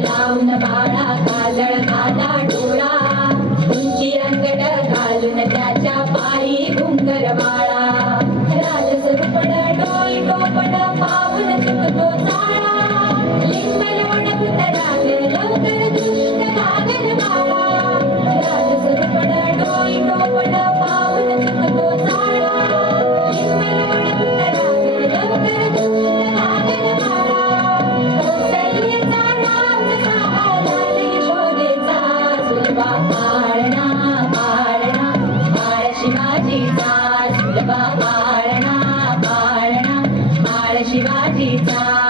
लावून बाळा काजळ दादा डोळा. उंची अंगड घालून त्याच्या पायी घुंगर बाळा না